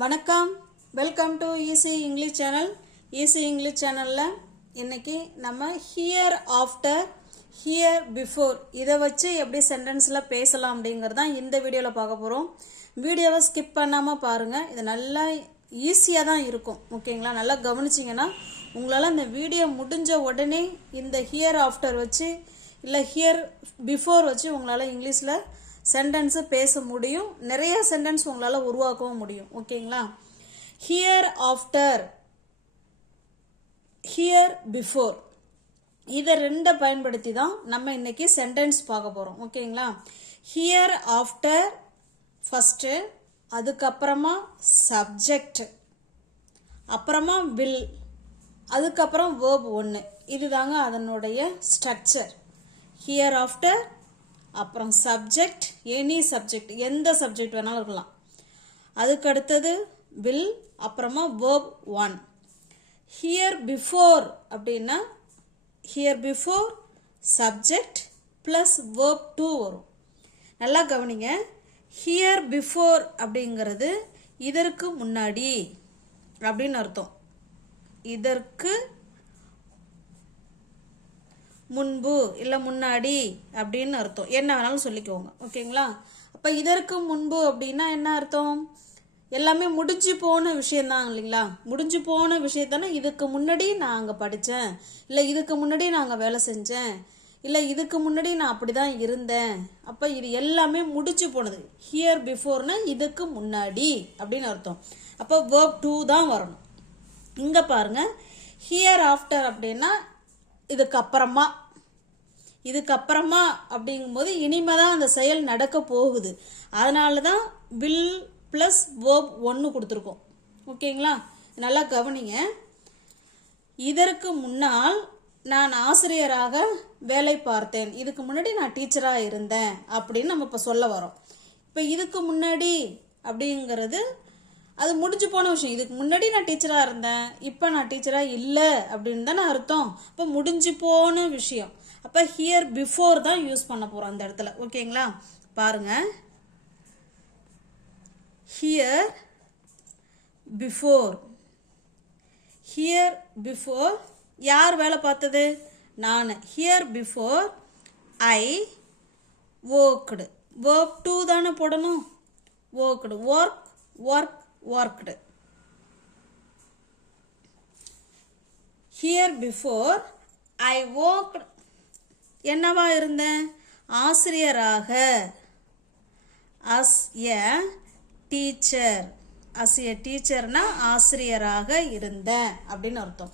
வணக்கம், welcome to easy English channel. Easy English சேனலில் இன்றைக்கி நம்ம ஹியர் ஆஃப்டர், ஹியர் பிஃபோர் இதை வச்சு எப்படி சென்டென்ஸில் பேசலாம் அப்படிங்கிறது தான் இந்த வீடியோவில் பார்க்க போகிறோம். வீடியோவை ஸ்கிப் பண்ணாமல் பாருங்கள். இது நல்லா ஈஸியாக தான் இருக்கும், ஓகேங்களா? நல்லா கவனிச்சிங்கன்னா உங்களால் இந்த வீடியோ முடிஞ்ச உடனே இந்த ஹியர் ஆஃப்டர் வச்சு இல்லை ஹியர் பிஃபோர் வச்சு உங்களால் இங்கிலீஷில் சென்டென்ஸு பேச முடியும். நிறைய சென்டென்ஸ் உங்களால் உருவாக்கவும் முடியும், ஓகேங்களா? ஹியர் ஆஃப்டர், ஹியர் பிஃபோர் இதை ரெண்டை பயன்படுத்தி தான் நம்ம இன்னைக்கு சென்டென்ஸ் பார்க்க போகிறோம், ஓகேங்களா? ஹியர் ஆஃப்டர் ஃபஸ்ட்டு, அதுக்கப்புறமா சப்ஜெக்ட், அப்புறமா வில், அதுக்கப்புறம் வேர்ப் 1. இதுதாங்க அதனுடைய ஸ்ட்ரக்சர். ஹியர் ஆஃப்டர், அப்புறம் சப்ஜெக்ட், எனி சப்ஜெக்ட், எந்த சப்ஜெக்ட் வேணாலும் இருக்கலாம். அதுக்கு அடுத்தது வில், அப்புறமா வேர்ப் 1. ஹியர் பிஃபோர் அப்படின்னா here before subject plus verb 2 வரும். நல்லா கவனிங்க. ஹியர் பிஃபோர் அப்படிங்கிறது இதற்கு முன்னாடி அப்படின்னு அர்த்தம். இதற்கு முன்பு இல்லை முன்னாடி அப்படின்னு அர்த்தம். என்ன வேணாலும் சொல்லிக்கோங்க, ஓகேங்களா? அப்போ இதற்கு முன்பு அப்படின்னா என்ன அர்த்தம்? எல்லாமே முடிஞ்சு போன விஷயம்தான் இல்லைங்களா? முடிஞ்சு போன விஷயத்தானே இதுக்கு முன்னாடி நான் அங்கே படித்தேன், இல்லை இதுக்கு முன்னாடி நான் அங்கே வேலை செஞ்சேன், இல்லை இதுக்கு முன்னாடி நான் அப்படி தான் இருந்தேன். அப்போ இது எல்லாமே முடிஞ்சு போனது. ஹியர் பிஃபோர்னா இதுக்கு முன்னாடி அப்படின்னு அர்த்தம். அப்போ வேர்ப் 2 தான் வரணும். இங்கே பாருங்கள், ஹியர் ஆஃப்டர் அப்படின்னா இதுக்கப்புறமா. இதுக்கப்புறமா அப்படிங்கும்போது இனிமே தான் அந்த செயல் நடக்க போகுது. அதனால தான் வில் ப்ளஸ் வேர்ப் 1 கொடுத்துருக்கோம், ஓகேங்களா? நல்லா கவனிங்க. இதற்கு முன்னால் நான் ஆசிரியராக வேலை பார்த்தேன், இதுக்கு முன்னாடி நான் டீச்சராக இருந்தேன் அப்படின்னு நம்ம இப்போ சொல்ல வரோம். இப்போ இதுக்கு முன்னாடி அப்படிங்கிறது அது முடிஞ்சு போன விஷயம். இதுக்கு முன்னாடி நான் டீச்சராக இருந்தேன், இப்போ நான் டீச்சராக இல்லை அப்படின்னு தானே அர்த்தம். இப்போ முடிஞ்சு போன விஷயம். அப்போ ஹியர் பிஃபோர் தான் யூஸ் பண்ண போகிறோம் அந்த இடத்துல, ஓகேங்களா? பாருங்க, ஹியர் பிஃபோர். ஹியர் பிஃபோர் யார் வேலை பார்த்தது? நான். Here before I worked. Verb 2 தானே போடணும். Worked, work, work, worked. Here before I worked. என்னவா இருந்தேன்? ஆசிரியராக. As a teacher. As a டீச்சர்னா ஆசிரியராக இருந்தேன் அப்படின்னு அர்த்தம்.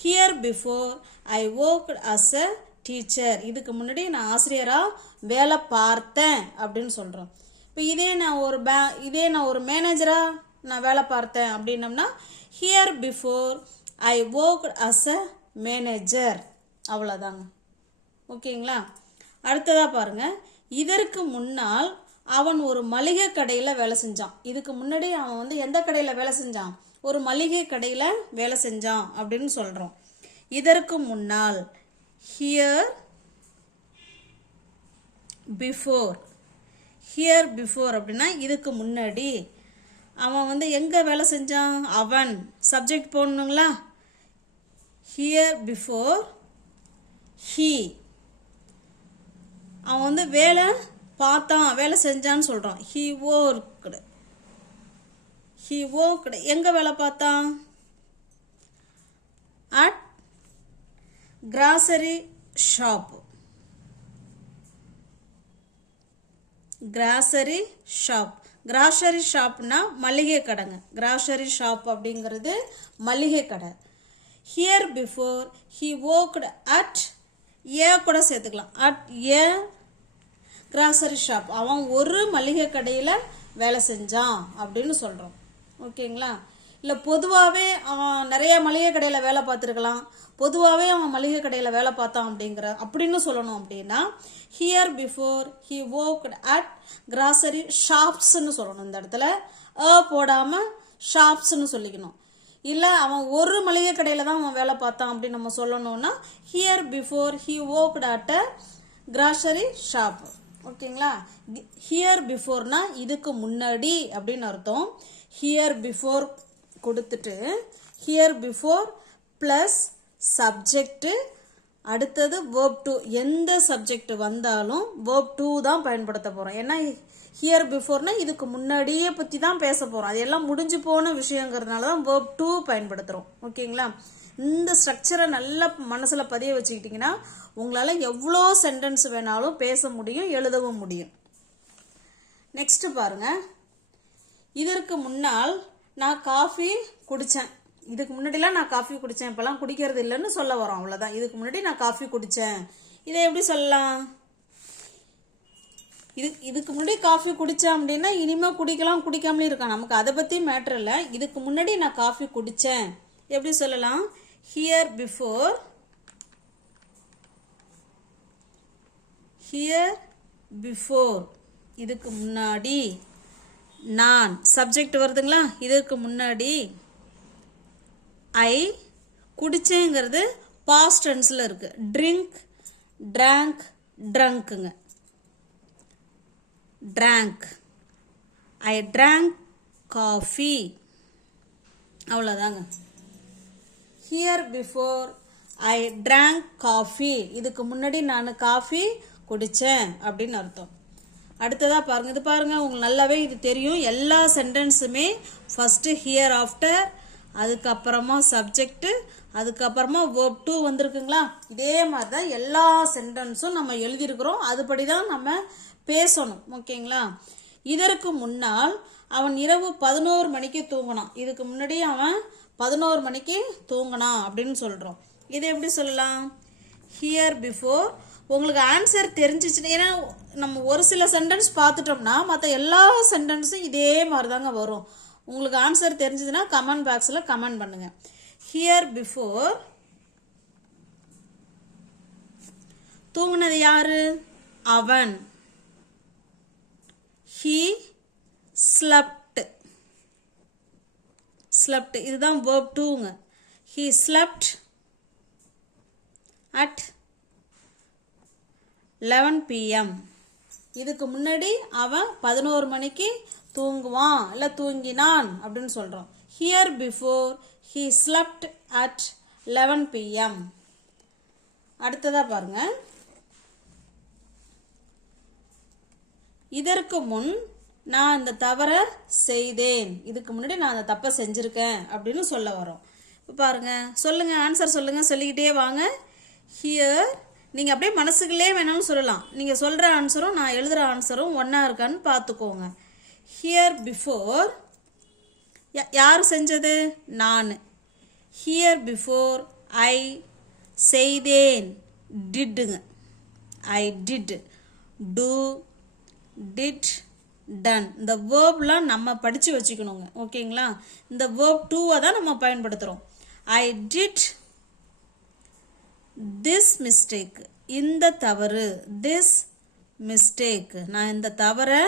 Here before I worked as a teacher. இதுக்கு முன்னாடி நான் ஆசிரியராக வேலை பார்த்தேன் அப்படின்னு சொல்கிறோம். இப்போ இதே நான் ஒரு மேனேஜராக நான் வேலை பார்த்தேன் அப்படின்னம்னா here before I worked as a manager. அவ்வளோதாங்க, ஓகேங்களா? அடுத்ததாக பாருங்கள், இதற்கு முன்னால் அவன் ஒரு மளிகை கடையில் வேலை செஞ்சான். இதுக்கு முன்னாடி அவன் எந்த கடையில் வேலை செஞ்சான்? ஒரு மளிகை கடையில் வேலை செஞ்சான் அப்படின்னு சொல்கிறோம். இதற்கு முன்னால் ஹியர் பிஃபோர். ஹியர் பிஃபோர் அப்படின்னா இதுக்கு முன்னாடி அவன் எங்கே வேலை செஞ்சான்? அவன். சப்ஜெக்ட் போடணுங்களா? Here before he. அவன் வேலை பார்த்தான், வேலை செஞ்சான்னு சொல்கிறான். He worked. He worked. எங்கே வேலை பார்த்தான்? At grocery shop. Grocery shop. Grocery ஷாப்னா மளிகை கடைங்க. கிராசரி ஷாப் அப்படிங்கிறது மளிகை கடை. Here before he worked at, a கூட சேர்த்துக்கலாம், அட் ஏ கிராசரி ஷாப். அவன் ஒரு மளிகை கடையில் வேலை செஞ்சான் அப்படின்னு சொல்கிறோம், ஓகேங்களா? இல்லை பொதுவாகவே அவன் நிறைய மளிகை கடையில் வேலை பார்த்துருக்கலாம், பொதுவாகவே அவன் மளிகை கடையில் வேலை பார்த்தான் அப்படின்னு சொல்லணும். அப்படின்னா here before he worked at grocery ஷாப்ஸ்ன்னு சொல்லணும். இந்த இடத்துல போடாமல் ஷாப்ஸ்ன்னு சொல்லிக்கணும். இல்லை அவன் ஒரு மளிகை கடையில் தான் அவன் வேலை பார்த்தான் அப்படின்னு நம்ம சொல்லணும்னா here before he worked at a grocery shop. ஓகேங்களா? ஹியர் பிஃபோர்னா இதுக்கு முன்னாடி அப்படின்னு அர்த்தம். ஹியர் பிஃபோர் கொடுத்துட்டு ஹியர் பிஃபோர் ப்ளஸ் சப்ஜெக்ட், அடுத்தது verb to. எந்த சப்ஜெக்ட் வந்தாலும் verb to தான் பயன்படுத்த போகிறோம். ஏன்னா ஹியர் பிஃபோர்னா இதுக்கு முன்னாடியே பற்றி தான் பேச போகிறோம். அது எல்லாம் முடிஞ்சு போன விஷயங்கிறதுனால தான் verb to பயன்படுத்துகிறோம். ஓகேங்களா? இந்த ஸ்ட்ரக்சரை நல்லா மனசில் பதிய வச்சுக்கிட்டிங்கன்னா உங்களால் எவ்வளோ சென்டென்ஸ் வேணாலும் பேச முடியும், எழுதவும் முடியும். நெக்ஸ்ட் பாருங்க. இதற்கு முன்னால் நான் காஃபி குடித்தேன். இதுக்கு முன்னாடிலாம் நான் காஃபி குடித்தேன், இப்போலாம் குடிக்கிறது இல்லைன்னு சொல்ல வரோம். அவ்வளோதான். இதுக்கு முன்னாடி நான் காஃபி குடித்தேன். இதை எப்படி சொல்லலாம்? இதுக்கு முன்னாடி காஃபி குடித்தேன் அப்படின்னா இனிமேல் குடிக்கலாம் குடிக்காமலே இருக்கான், நமக்கு அதை பற்றி மேட்ரு இல்லை. இதுக்கு முன்னாடி நான் காஃபி குடித்தேன் எப்படி சொல்லலாம்? ஹியர் பிஃபோர், ஹியர் பிஃபோர் இதுக்கு முன்னாடி நான் சப்ஜெக்ட் வருதுங்களா, இதற்கு முன்னாடி ஐ குடிச்சேங்கிறது பாஸ்ட் டென்ஸில் இருக்கு. ட்ரிங்க், ட்ராங்க், ட்ரங்க்குங்க. ட்ராங்க், ஐ ட்ராங்க் காஃபி, அவ்வளோதாங்க. Here before I drank coffee, இதுக்கு முன்னாடி நான் காஃபி குடித்தேன் அப்படின்னு அர்த்தம். அடுத்ததாக பாருங்கள். இது பாருங்கள், உங்களுக்கு நல்லாவே இது தெரியும். எல்லா சென்டென்ஸுமே ஃபஸ்ட்டு ஹியர் ஆஃப்டர், அதுக்கப்புறமா சப்ஜெக்டு, அதுக்கப்புறமா verb to வந்திருக்குங்களா? இதே மாதிரி தான் எல்லா சென்டென்ஸும் நம்ம எழுதியிருக்கிறோம். அதுபடி தான் நம்ம பேசணும். ஓகேங்களா? இதற்கு முன்னால் அவன் இரவு 11 மணிக்கு தூங்கினான். இதுக்கு முன்னாடி அவன் 11 மணிக்கு தூங்கினான் அப்படின்னு சொல்கிறோம். இதை எப்படி சொல்லலாம்? Here before. உங்களுக்கு ஆன்சர் தெரிஞ்சிச்சுன்னா, ஏன்னா நம்ம ஒரு சில சென்டென்ஸ் பார்த்துட்டோம்னா மற்ற எல்லா சென்டென்ஸும் இதே மாதிரி தாங்க வரும். உங்களுக்கு ஆன்சர் தெரிஞ்சதுன்னா கமெண்ட் பாக்ஸில் கமெண்ட் பண்ணுங்க. ஹியர் பிஃபோர் தூங்குனது யாரு? அவன். He slept. ஸ்லப்ட் இதுதான் verb toங்க. He slept at 11 PM. இதுக்கு முன்னாடி அவன் 11 மணிக்கு தூங்குவான் இல்லை தூங்கினான் அப்படின்னு சொல்கிறோம். Here before he slept at 11 PM. அடுத்ததாக பாருங்க. இதற்கு முன் நான் இந்த தவறை செய்தேன். இதுக்கு முன்னாடி நான் அந்த தப்பை செஞ்சுருக்கேன் அப்படின்னு சொல்ல வரோம். இப்போ பாருங்கள், சொல்லுங்கள், ஆன்சர் சொல்லுங்கள், சொல்லிக்கிட்டே வாங்க. ஹியர் நீங்கள் அப்படியே மனசுக்குள்ளே வேணாலும் சொல்லலாம். நீங்கள் சொல்கிற ஆன்சரும் நான் எழுதுகிற ஆன்சரும் ஒன்றா இருக்கான்னு பார்த்துக்கோங்க. ஹியர் பிஃபோர் யார் செஞ்சது? நான். ஹியர் பிஃபோர் ஐ செய்தேன். டிட்டுங்க. I did, do, did, done. இந்த வேர்ப்லாம் நம்ம படித்து வச்சுக்கணுங்க. ஓகேங்களா? இந்த வேர்ப் டூவை தான் நம்ம பயன்படுத்துகிறோம். ஐ டிட் திஸ் மிஸ்டேக், இந்த தவறு. திஸ் மிஸ்டேக், நான் இந்த தவறை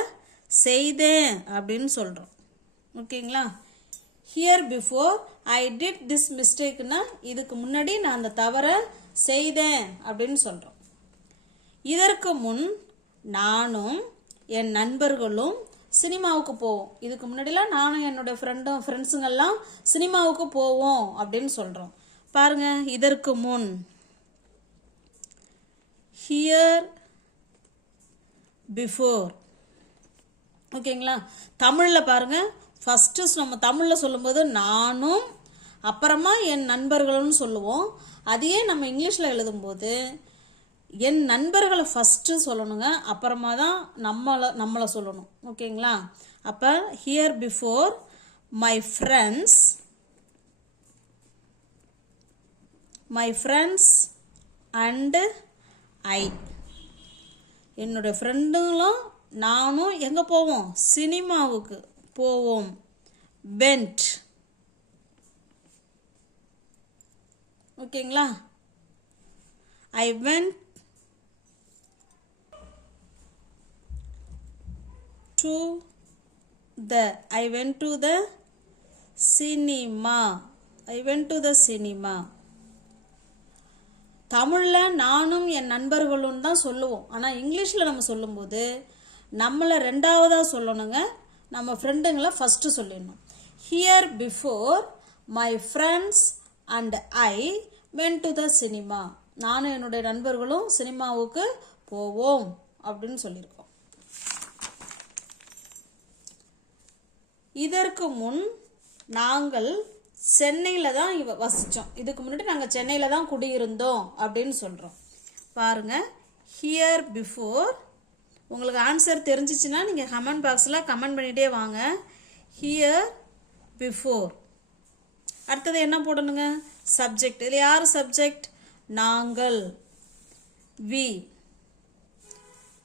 செய்தேன் அப்படின்னு சொல்கிறோம். ஓகேங்களா? Here before I did this மிஸ்டேக்னா இதுக்கு முன்னாடி நான் அந்த தவறை செய்தேன் அப்படின்னு சொல்கிறோம். இதற்கு முன் நானும் என் நண்பர்களும் சினிமாவுக்கு போவோம். இதுக்கு முன்னாடிலாம் நானும் என்னோட ஃப்ரெண்ட்ஸுங்கெல்லாம் சினிமாவுக்கு போவோம் அப்படின்னு சொல்கிறோம். பாருங்க, இதற்கு முன். Here before. ஓகேங்களா? தமிழில் பாருங்கள், ஃபஸ்ட்டு நம்ம தமிழில் சொல்லும்போது நானும் அப்புறமா என் நண்பர்களும் சொல்லுவோம். அதையே நம்ம இங்கிலீஷில் எழுதும்போது என் நண்பர்களை ஃபஸ்ட்டு சொல்லணுங்க, அப்புறமா தான் நம்மளை சொல்லணும். ஓகேங்களா? அப்போ here before my friends and ஐ, என்னுடைய ஃப்ரெண்டுங்களும் நானும் எங்கே போவோம்? சினிமாவுக்கு போவோம். வெண்ட். ஓகேங்களா? I went to the cinema. I went to the cinema. தமிழில் நானும் என் நண்பர்களும் தான் சொல்லுவோம். ஆனால் இங்கிலீஷில் நம்ம சொல்லும்போது நம்மளை ரெண்டாவதாக சொல்லணுங்க, நம்ம ஃப்ரெண்டுங்களை ஃபஸ்ட்டு சொல்லிடணும். Here before my friends and I went to the cinema. நானும் என்னுடைய நண்பர்களும் சினிமாவுக்கு போவோம் அப்படின்னு சொல்லியிருக்கோம். இதற்கு முன் நாங்கள் சென்னையில் தான் வசித்தோம். இதுக்கு முன்னாடி நாங்கள் சென்னையில் தான் குடியிருந்தோம் அப்படின்னு சொல்கிறோம். பாருங்கள், ஹியர் பிஃபோர். உங்களுக்கு ஆன்சர் தெரிஞ்சிச்சுன்னா நீங்கள் கமெண்ட் பாக்ஸில் கமெண்ட் பண்ணிகிட்டே வாங்க. Here before. அடுத்தது என்ன போடணுங்க? சப்ஜெக்ட். இதில் யார் சப்ஜெக்ட்? நாங்கள். வி.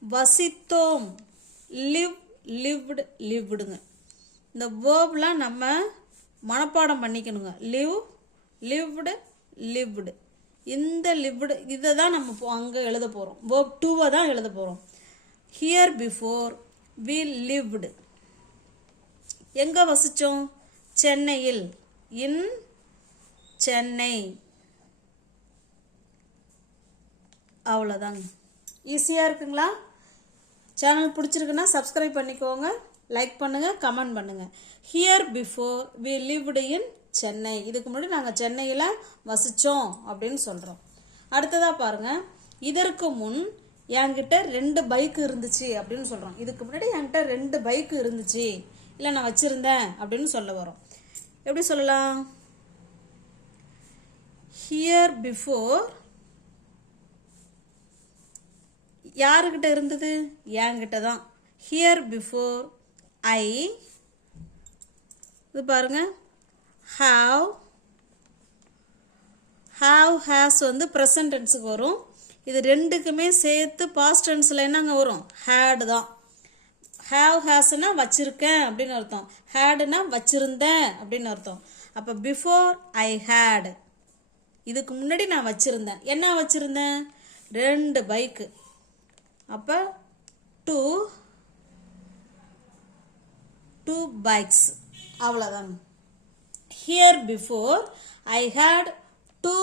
வசித்தோம். லிவ், லிவ்டு, லிவ்டுங்க. இந்த வேர்ப்லாம் நம்ம மனப்பாடம் பண்ணிக்கணுங்க. Live, lived, lived. இந்த லிவ்டு இதை தான் நம்ம அங்கே எழுத போகிறோம். வேர்ப் 2 தான் எழுத போகிறோம். Here before we lived. எங்கே வசித்தோம்? சென்னையில். இன் சென்னை. அவ்வளோதாங்க. ஈஸியாக இருக்குங்களா? சேனல் பிடிச்சிருக்குன்னா சப்ஸ்கிரைப் பண்ணிக்கோங்க, லைக் பண்ணுங்கள், கமெண்ட் பண்ணுங்கள். Here before we lived in Chennai. இதுக்கு முன்னாடி நாங்கள் சென்னையில் வசித்தோம் அப்படின்னு சொல்கிறோம். அடுத்ததாக பாருங்கள், இதற்கு முன் என்கிட்ட 2 பைக் இருந்துச்சு அப்படின்னு சொல்கிறோம். இதுக்கு முன்னாடி என்கிட்ட 2 பைக் இருந்துச்சு, இல்லை நான் வச்சுருந்தேன் அப்படின்னு சொல்ல வரோம். எப்படி சொல்லலாம்? ஹியர் பிஃபோர் யாருக்கிட்ட இருந்தது? என்கிட்ட தான். ஹியர் பிஃபோர் ஐ, இது பாருங்க, ஹாவ். ஹாவ், ஹேஸ் வந்து ப்ரெசன்ட் டென்ஸுக்கு வரும். இது ரெண்டுக்குமே சேர்த்து பாஸ்ட் டென்ஸில் என்னங்க வரும்? ஹேடு தான். ஹாவ், ஹேஸ்னா வச்சிருக்கேன் அப்படின்னு அர்த்தம். ஹேடுனா வச்சிருந்தேன் அப்படின்னு அர்த்தம். அப்போ பிஃபோர் ஐ ஹேட், இதுக்கு முன்னாடி நான் வச்சிருந்தேன். என்ன வச்சிருந்தேன்? 2 பைக்கு. அப்போ 2 பைக்ஸ். அவ்வளோதாங்க. Here before I had 2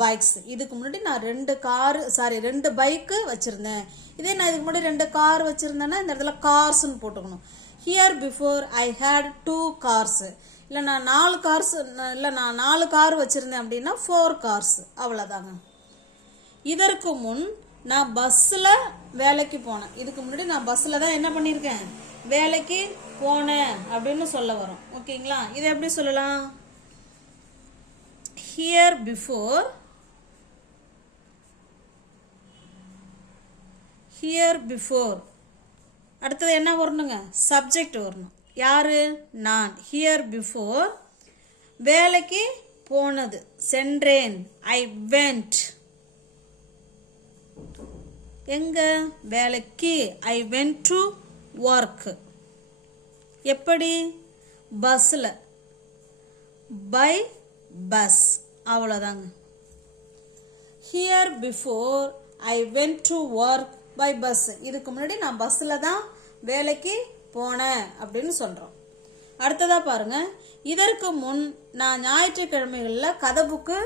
bikes. இதுக்கு முன்னாடி நான் 2 பைக்கு வச்சுருந்தேன். இதே நான் இதுக்கு முன்னாடி 2 கார் வச்சுருந்தேன்னா இந்த இடத்துல கார்ஸ்ன்னு போட்டுக்கணும். Here before I had 2 cars. இல்லை நான் 4 கார் வச்சுருந்தேன் அப்படின்னா 4 கார்ஸ். அவ்வளோதாங்க. இதற்கு முன் நான் பஸ்ஸில் வேலைக்கு போனேன். இதுக்கு முன்னாடி நான் பஸ்ஸில் தான் என்ன பண்ணியிருக்கேன்? வேலைக்கு போனேன் அப்படின்னு சொல்ல வரோம். ஓகேங்களா? இதை எப்படி சொல்லலாம்? Here before, here before. அடுத்தது என்ன வரணுங்க? சப்ஜெக்ட் வரணும். யாரு? நான். ஹியர் பிஃபோர் வேலைக்கு போனது, சென்றேன். I went. எங்க? வேலைக்கு. I went to work. எப்படி? பஸ்ஸில். By bus. அவ்வளோதாங்க. Here before I went to work by bus. இதுக்கு முன்னாடி நான் பஸ்ஸில் தான் வேலைக்கு போனேன் அப்படின்னு சொல்கிறோம். அடுத்ததாக பாருங்கள், இதற்கு முன் நான் ஞாயிற்றுக்கிழமைகளில் கதை புக்கு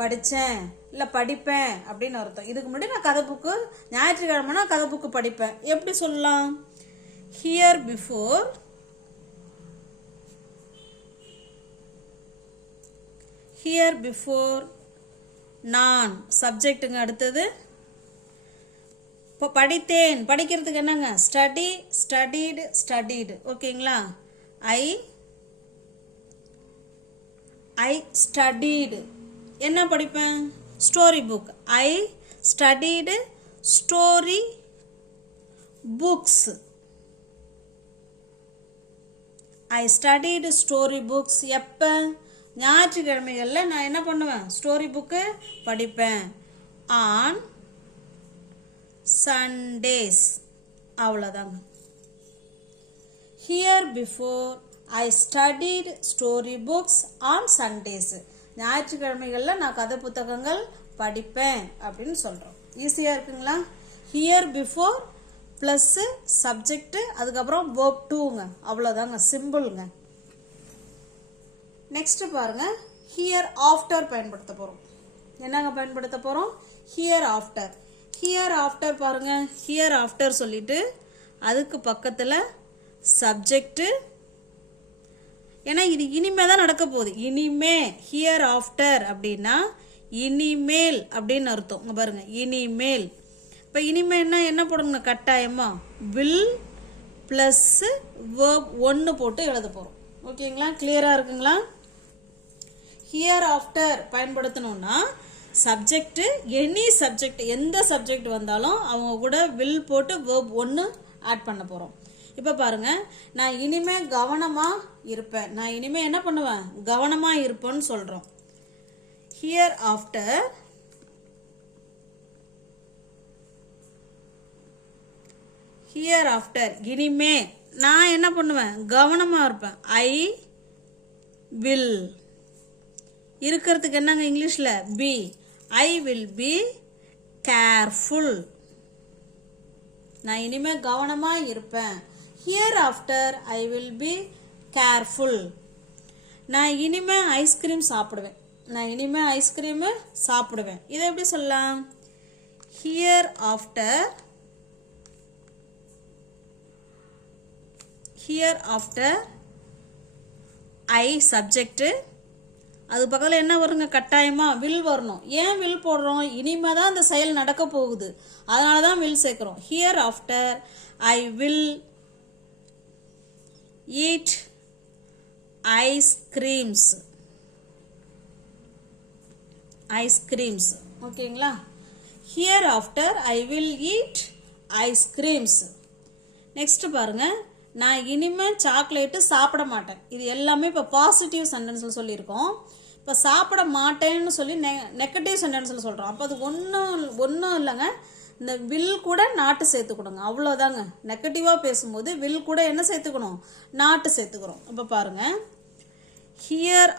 படித்தேன், இல்லை படிப்பேன் அப்படின்னு அர்த்தம். இதுக்கு முன்னாடி நான் கதை புக்கு, ஞாயிற்றுக்கிழமைனா கதை புக்கு படிப்பேன். எப்படி சொல்லலாம்? ஹியர் பிஃபோர், ஹியர் பிஃபோர் நான் சப்ஜெக்ட்டுங்க. அடுத்தது இப்போ படித்தேன். படிக்கிறதுக்கு என்னங்க? Study, studied, studied. ஓகேங்களா? I studied. என்ன படிப்பேன்? Story book. I studied story books. I studied story books. எப்போ? ஞாயிற்றுக்கிழமைகளில் நான் என்ன பண்ணுவேன்? ஸ்டோரி புக்கு படிப்பேன். On Sundays. அவ்வளோதாங்க. Here before I studied story books on Sundays. ஞாயிற்றுக்கிழமைகளில் நான் கதை புத்தகங்கள் படிப்பேன் அப்படின்னு சொல்கிறோம். ஈஸியாக இருக்குங்களா? ஹியர் பிஃபோர் ப்ளஸ்ஸு சப்ஜெக்டு, அதுக்கப்புறம் verb 2ங்க. அவ்வளோதாங்க, சிம்பிளுங்க. நெக்ஸ்ட்டு பாருங்கள், ஹியர் ஆஃப்டர் பயன்படுத்த போகிறோம். என்னங்க பயன்படுத்த போகிறோம்? Here after. ஹியர் ஆஃப்டர் பாருங்க, ஹியர் ஆஃப்டர் சொல்லிட்டு அதுக்கு பக்கத்தில் சப்ஜெக்டு. ஏன்னா இது இனிமே தான் நடக்க போகுது. இனிமே ஹியர் ஆஃப்டர் அப்படின்னா இனிமேல் அப்படின்னு அர்த்தம். இங்கே பாருங்க, இனிமேல். இப்போ இனிமேல்னா என்ன போடணுங்க? கட்டாயமா வில் ப்ளஸ் வேர்ப் 1 போட்டு எழுத போகிறோம். ஓகேங்களா? கிளியராக இருக்குங்களா? ஹியர் ஆஃப்டர் பயன்படுத்தணும்னா சப்ஜெக்ட், எனி சப்ஜெக்ட், எந்த சப்ஜெக்ட் வந்தாலும் அவங்க கூட வில் போட்டு வேர்ப் 1 ஆட் பண்ண போகிறோம். இப்போ பாருங்க, நான் இனிமே கவனமாக இருப்பேன். நான் இனிமே என்ன பண்ணுவேன்? கவனமாக இருப்பேன்னு சொல்கிறோம். ஹியர் ஆஃப்டர் ஹியர் ஆஃப்டர் இனிமே நான் என்ன பண்ணுவேன்? கவனமாக இருப்பேன். I will. இருக்கிறதுக்கு என்னங்க இங்கிலீஷில்? Be. I will be careful. நான் இனிமே கவனமாக இருப்பேன். Here after I will be careful. நான் இனிமே ஐஸ்கிரீம் சாப்பிடுவேன். நான் இனிமே ஐஸ்கிரீமு சாப்பிடுவேன். இதை எப்படி சொல்லலாம்? Here after here after I subject, அது பக்கத்தில் என்ன வருங்க? கட்டாயமாக வில் வரணும். ஏன் வில் போடுறோம்? இனிமே தான் அந்த செயல் நடக்க போகுது, அதனால தான் வில் சேர்க்குறோம். Here after I will eat ice creams. Ice creams. ஓகேங்களா? Here after I will eat ice creams. Next பாருங்க, நான் இனிமேல் சாக்லேட்டு சாப்பிட மாட்டேன். இது எல்லாமே இப்போ பாசிட்டிவ் சென்டென்ஸில் சொல்லியிருக்கோம். இப்போ சாப்பிட மாட்டேன்னு சொல்லி நெகட்டிவ் சென்டென்ஸில் சொல்கிறோம். அப்போ அது ஒன்றும் இல்லைங்க, இந்த வில் கூட நாட்டு சேர்த்துக்கணுங்க, அவ்வளோதாங்க. நெகட்டிவாக பேசும்போது வில் கூட என்ன சேர்த்துக்கணும்? நாட்டு சேர்த்துக்கிறோம். இப்போ பாருங்க, ஹியர்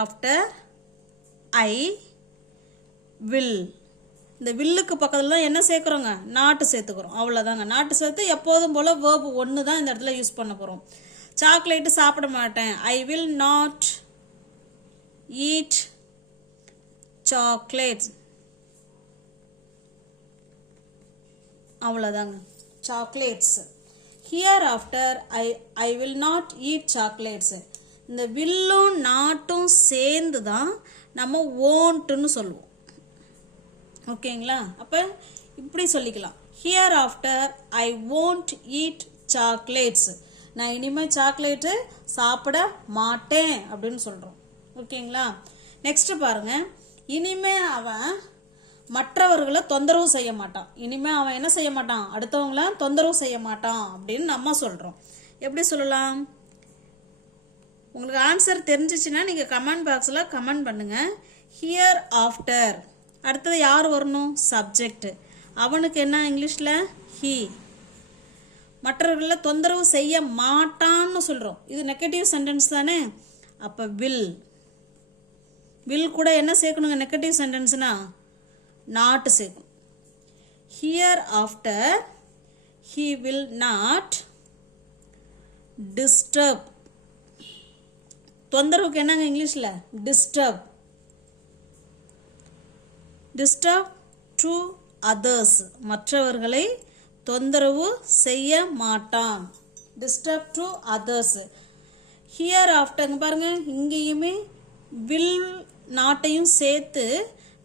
ஆஃப்டர் ஐ வில். இந்த வில்லுக்கு பக்கத்தில் தான் என்ன சேர்க்குறோங்க? நாட்டு சேர்த்துக்கிறோம், அவ்வளோதாங்க. நாட்டு சேர்த்து எப்போதும் போல் வேர்பு 1 தான் இந்த இடத்துல யூஸ் பண்ண போகிறோம். சாக்லேட்டு சாப்பிட மாட்டேன். I will not eat chocolates. அவ்வளோதாங்க, chocolates. Here after I will not eat chocolates. இந்த வில்லும் நாட்டும் சேர்ந்து தான் நம்ம ஓன்ட்டுன்னு சொல்லுவோம். ஓகேங்களா? அப்போ இப்படி சொல்லிக்கலாம், here after I won't eat chocolates. நான் இனிமேல் சாக்லேட்டு சாப்பிட மாட்டேன் அப்படின்னு சொல்கிறோம். ஓகேங்களா? நெக்ஸ்ட் பாருங்க, இனிமே அவன் மற்றவர்களை தொந்தரவு செய்ய மாட்டான். இனிமே அவன் என்ன செய்ய மாட்டான்? அடுத்தவங்கள தொந்தரவு செய்ய மாட்டான் அப்படின்னு நம்ம சொல்கிறோம். எப்படி சொல்லலாம்? உங்களுக்கு ஆன்சர் தெரிஞ்சிச்சுன்னா நீங்கள் கமெண்ட் பாக்ஸில் கமெண்ட் பண்ணுங்கள். ஹியர் ஆஃப்டர் அடுத்தது யார் வரணும்? சப்ஜெக்ட். அவனுக்கு என்ன இங்கிலீஷில்? ஹீ. மற்றவர்களை தொந்தரவு செய்ய மாட்டான்னு சொல்கிறோம். இது நெகட்டிவ் சென்டென்ஸ் தானே. அப்போ வில். வில் கூட என்ன சேர்க்கணுங்க? நெகட்டிவ் சென்டென்ஸ்னா நாட் சேர்க்கணும். Here after he will not disturb. தொந்தரவுக்கு என்னங்க இங்கிலீஷில்? டிஸ்டர்ப். Disturb to others. மற்றவர்களை தொந்தரவு செய்ய மாட்டான். Disturb to others. Here after பாருங்க, இங்கேயுமே வில் நாட்டையும் சேர்த்து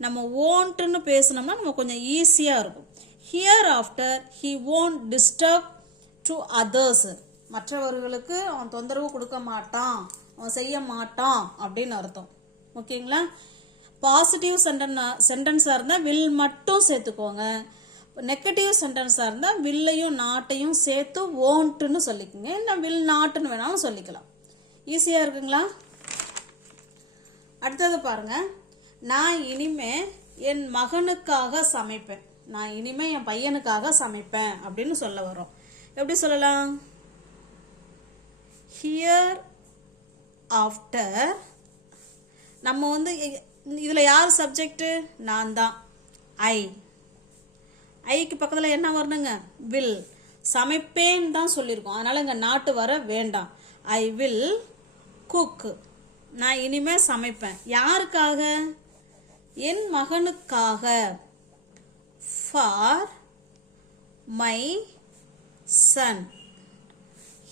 நம்ம ஓன்ட்டுன்னு பேசினோம்னா நம்ம கொஞ்சம் ஈஸியாக இருக்கும். Here after he won't disturb to others. மற்றவர்களுக்கு அவன் தொந்தரவு கொடுக்க மாட்டான், அவன் செய்ய மாட்டான் அப்படின்னு அர்த்தம். ஓகேங்களா? பாசிட்டிவ் சென்டென்ஸாக இருந்தால் வில் மட்டும் சேர்த்துக்கோங்க. நெகட்டிவ் சென்டென்ஸாக இருந்தால் வில்லையும் நாட்டையும் சேர்த்து ஓன்ட்டுன்னு சொல்லிக்கோங்க. இல்லை வில் நாட்டுன்னு வேணாலும் சொல்லிக்கலாம். ஈஸியாக இருக்குங்களா? அடுத்தது பாருங்க, நான் இனிமே என் மகனுக்காக சமைப்பேன். நான் இனிமே என் பையனுக்காக சமைப்பேன் அப்படின்னு சொல்ல வரோம். எப்படி சொல்லலாம்? ஹியர் ஆஃப்டர் நம்ம வந்து இதில் யார் சப்ஜெக்டு? நான் தான். ஐக்கு பக்கத்தில் என்ன வரணுங்க? வில். சமைப்பேன்னு தான் சொல்லியிருக்கோம், அதனால் இங்கே நாட்டு வர வேண்டாம். I will cook. நான் இனிமே சமைப்பேன். யாருக்காக? என் மகனுக்காக. For my son.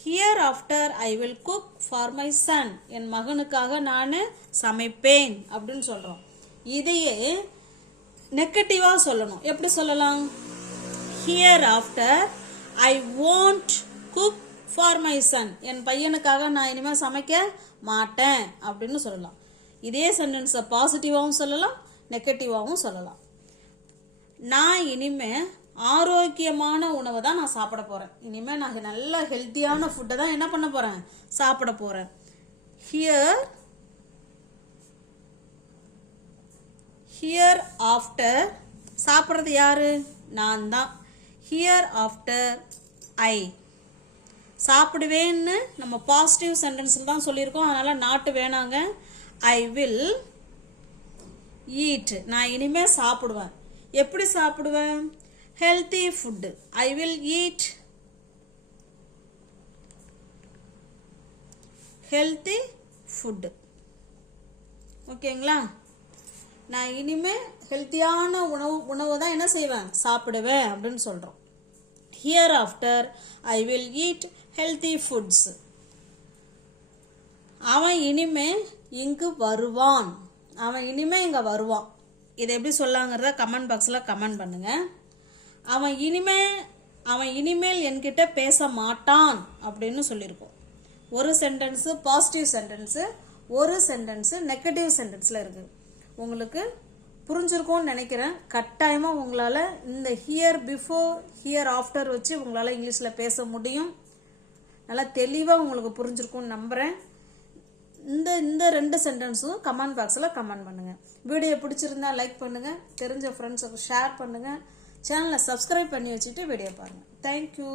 Here after I will cook for my son. என் மகனுக்காக நான் சமைப்பேன் அப்படின்னு சொல்கிறோம். இதையே நெகட்டிவாக சொல்லணும். எப்படி சொல்லலாம்? Here after I won't cook for my son. என் பையனுக்காக நான் இனிமேல் சமைக்க மாட்டேன் அப்படின்னு சொல்லலாம். இதே சென்டென்ஸை பாசிட்டிவாகவும் சொல்லலாம், நெகட்டிவாகவும் சொல்லலாம். நான் இனிமே ஆரோக்கியமான உணவை தான் நான் சாப்பிட போகிறேன். இனிமேல் நான் நல்ல ஹெல்த்தியான ஃபுட்டை தான் என்ன பண்ண போகிறேன்? சாப்பிட போகிறேன். ஹியர் ஆஃப்டர் சாப்பிட்றது யாரு? நான் தான். ஹியர் ஆஃப்டர் ஐ சாப்பிடுவேன்னு நம்ம பாசிட்டிவ் சென்டென்ஸில் தான் சொல்லியிருக்கோம். அதனால் நாட்டு வேணாங்க. ஐ வில் ஈட். நான் இனிமேல் சாப்பிடுவேன். எப்படி சாப்பிடுவேன்? Healthy food. I will eat healthy food. ஓகேங்களா? நான் இனிமேல் ஹெல்த்தியான உணவு தான் என்ன செய்வேன்? சாப்பிடுவேன் அப்படின்னு சொல்கிறோம். Here after I will eat healthy foods. அவன் இனிமே இங்கு வருவான். அவன் இனிமே இங்கே வருவான். இதை எப்படி சொல்லாங்கிறத கமெண்ட் பாக்ஸில் கமெண்ட் பண்ணுங்க. அவன் இனிமேல் என்கிட்ட பேச மாட்டான் அப்படின்னு சொல்லியிருக்கோம். ஒரு சென்டென்ஸு பாசிட்டிவ் சென்டென்ஸு, ஒரு சென்டென்ஸு நெகட்டிவ் சென்டென்ஸில் இருக்குது. உங்களுக்கு புரிஞ்சிருக்கும்னு நினைக்கிறேன். கட்டாயமாக உங்களால் இந்த ஹியர் பிஃபோர் ஹியர் ஆஃப்டர் வச்சு உங்களால் இங்கிலீஷில் பேச முடியும். நல்லா தெளிவாக உங்களுக்கு புரிஞ்சிருக்கும்னு நம்புகிறேன். இந்த 2 சென்டென்ஸும் கமெண்ட் பாக்ஸில் கமெண்ட் பண்ணுங்கள். வீடியோ பிடிச்சிருந்தா லைக் பண்ணுங்கள், தெரிஞ்ச ஃப்ரெண்ட்ஸுக்கு ஷேர் பண்ணுங்கள், சேனலை சப்ஸ்கிரைப் பண்ணி வச்சுட்டு வீடியோ பாருங்கள். தேங்க்யூ.